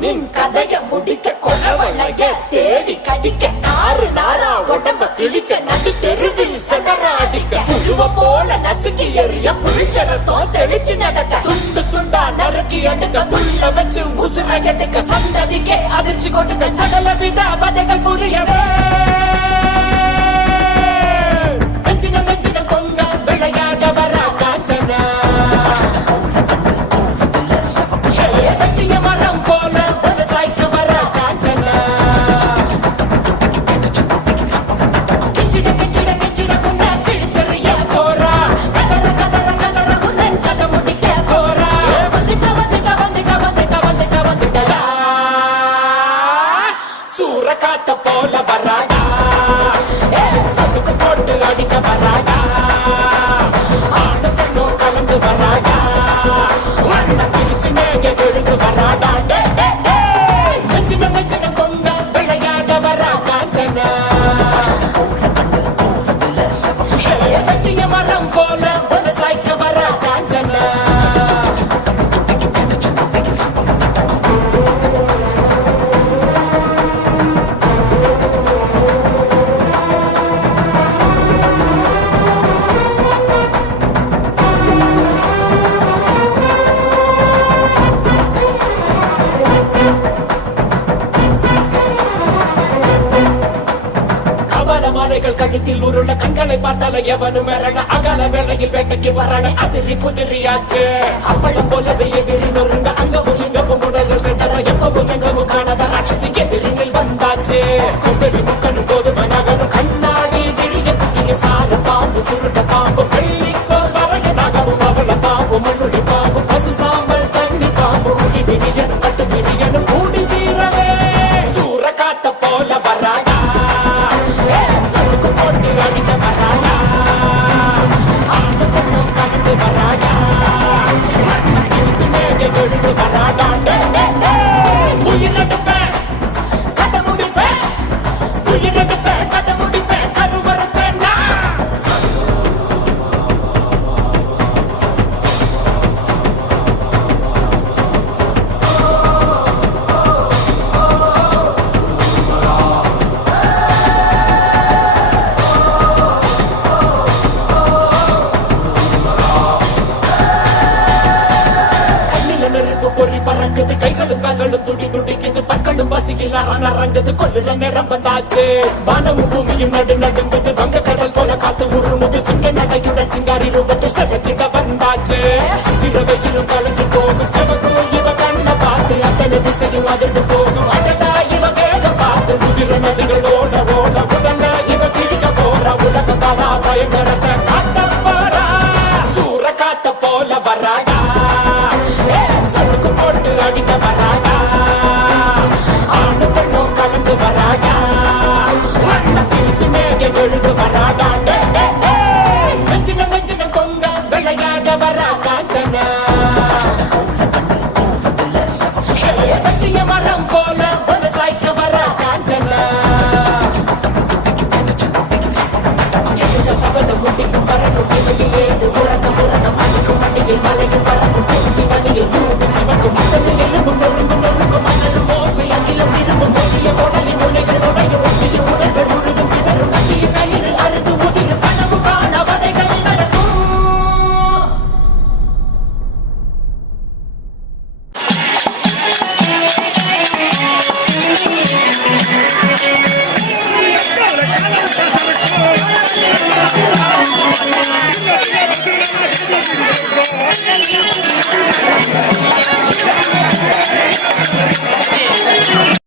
நின் கதைய முடிக்க கொலவளைய தேடி கடிக்க நாறு நாரா உடம்ப கிழிக்க நடு தெருவில் செதறாடிக்க புழுவ போல நசுக்கி எறிய புளிச்சரத்தோம் தெளிச்சு நடக்க துண்டு துண்டா நறுக்கி எடுக்க துள்ள வச்சு உசுர எடுக்க சந்ததிக்கே அதிர்ச்சி கொடுக்க சகல வித பதைகள் புரியவே வெஞ்சின வெஞ்சின பொங்க விளையாட வர காஞ்சனா மரம் போல ஒரு சாய்க்க வர காஞ்சனா கிச்சிட கிச்சிட கிச்சிட குன்ன கிழிச்சறிய போறா கதற கதற கதற குன்னன் கதை முடிக்க போறா வந்துட்ட வந்துட்ட வந்துட்ட வந்துட்ட வந்துட்ட வந்துட்டடா சூற காத்த போல வராடா சத்துக்கு போட்டு அடிக்க வராடா ஆணு பெண்ணும் கலந்து வராடா வண்ண பிரிச்சு மேக விழுந்து வராடா வெஞ்சின வெஞ்சின பொங்க விளையாட வரா காஞ்சனா வெட்டிய மரம் போல ஒரு சாய்க்க வரா காஞ்சனா மாலைகள் கழுத்தில் உருள கண்களை பார்த்தால எவனும் மிரள அகல வேளையில் வேட்டைக்கு வரல அதிரி புதிரியாச்சு அப்பளம் போலவே எதிரி நொறுங்க அங்கவும் இங்கவும் உடல்கள் சென்றன எப்பவும் எங்கவும் காணாத ராட்சசி எதிரினில் வந்தாச்சு கும்பலி முக்கனும் போது மனகனும் கண்ணாடி திரிய குட்டிய சார பாம்பு சுருட்ட பாம்பு பள்ளி போல் வரக நகவும் அவள பாம்பு மண்ணுடி பாம்பு பசு சாம்பல் தண்ணி பாம்பு குடி விரியனும் கட்டு விரியனும் கூடி சீரவே சூற காத்த போல வராடா போட்டு அடிக்க வராடா ஆணு பொண்ணும் கலந்து வராடா மண்ண பிரிச்சு மேக விழுந்து வராடா உயிரெடுப்பேன் கதை முடிப்பேன் உயிரெடுப்பேன் கதை முடிப்பேன் கருவறுப்பேன் பொறி பறக்குது கைகளும் கால்களும் துடி துடிக்குது பற்களும் பசியில் அரங்குது கொள்ளுற நேரம் வந்தாச்சு வானமும் பூமியும் நடு நடுங்குது வங்க கடல் போல காத்து உருமுது சிங்க நடையுடன் சிங்காரி ரூபத்தில் சதச்சிட வந்தாச்சு இரவையிலும் கலந்து போகும் சிவக்கு இவ கண்ண பார்த்து அத்தனை திசையும் அதிர்ந்து போகும் அடடா இவ வேகம் பார்த்து முதிர நதிகள் ஓட ஓட உடல்ல இவ கிழிக்க போறா உலகம் தானா பயங்கரத்தை காட்ட போறா சூற காத்த போல வராடா சத்துக்கு போட்டு அடிக்க வராடா ஆணு பெண்ணும் கலந்து வராடா வண்ண பிரிச்சு மேக விழுந்து வராடா வெஞ்சின வெஞ்சின பொங்க விளையாட வரா காஞ்சனா வெட்டிய மரம் போல ஒரு சாய்க்க வரா காஞ்சனா சபதம் முடிக்கும் பறக்கும் இவையில் ஏது உறக்கம் உறக்கம் அடிக்கும் மண்டியில் மலையும் பறக்கும் பொருத்தி நடியில் பூமி சிவக்கும் மதனு எலும்பும் நொறுங்கும் நொறுக்கும் மணலும் ஓசை அகிலம் திரும்பும் மொழிய உடலின் முனைகள் உடைய ஒட்டிய உடல்கள் முழுதும் சிதறும் கட்டிய கயிறு அறுது உதிரும் கனவு காண வதைகள் நடக்கும் Thank you.